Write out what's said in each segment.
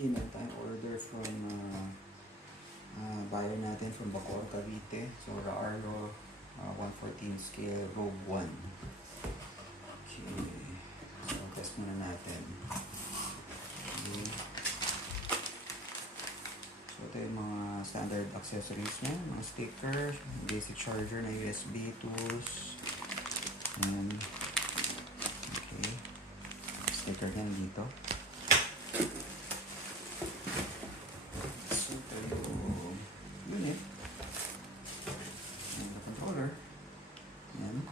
Meron tayong order from buyer natin from Bacoor, Cavite. So, Raarlo 114 scale Rogue 1. Okay. So, test muna natin. Okay. So, ito yung mga standard accessories niya. Mga sticker, basic charger na USB, tools. And, okay. Sticker niyan dito. So, ito yung unit. And the controller. Yan.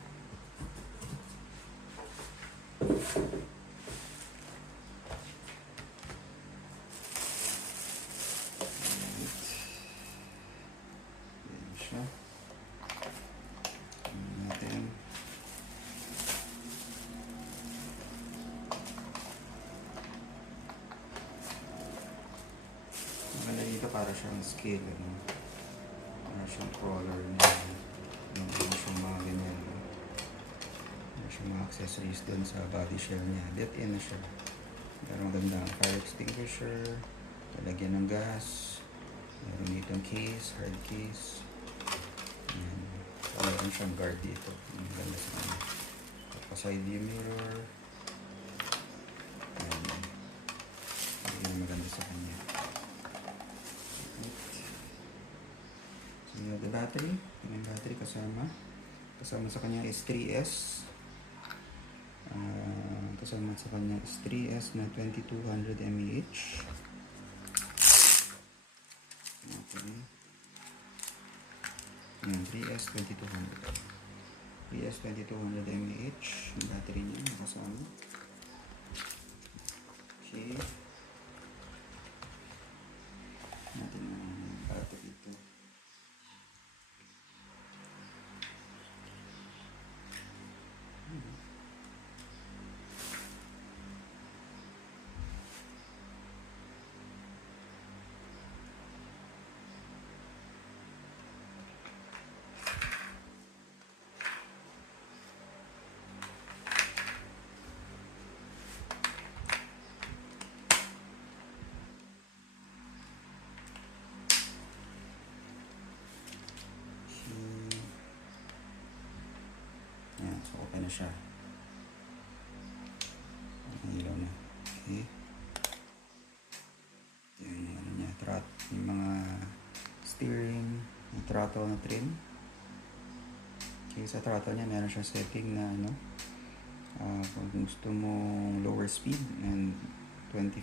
Yan siya. Tingnan natin. Maganda dito para siyang scale, ano? Para siyang crawler niya. Para siyang mga ganyan. Para siyang mga accessories dun sa body shell niya. Built-in na siya. Meron maganda ang fire extinguisher. Lalagyan ng gas. Meron ditong case, hard case. Ayan. So, meron siyang guard dito. Maganda sa kanya. Tapos side view mirror. Ayan. Ayan ang maganda sa kanya. So, the battery. Yung battery kasama. Kasama sa kanya is 3S. Kasama sa kanya is 3S na 2200 mAh. Okay. Yan, 3S 2200. 3S 2200 mAh. Yung battery niya kasama. Okay. Natin ang battery ito. Yan, so open na siya. Ilaw na. Okay. Yan yung ano niya, yung mga steering, yung throttle na trim. Okay, sa throttle niya meron siyang setting na ano, kung gusto mo lower speed and 25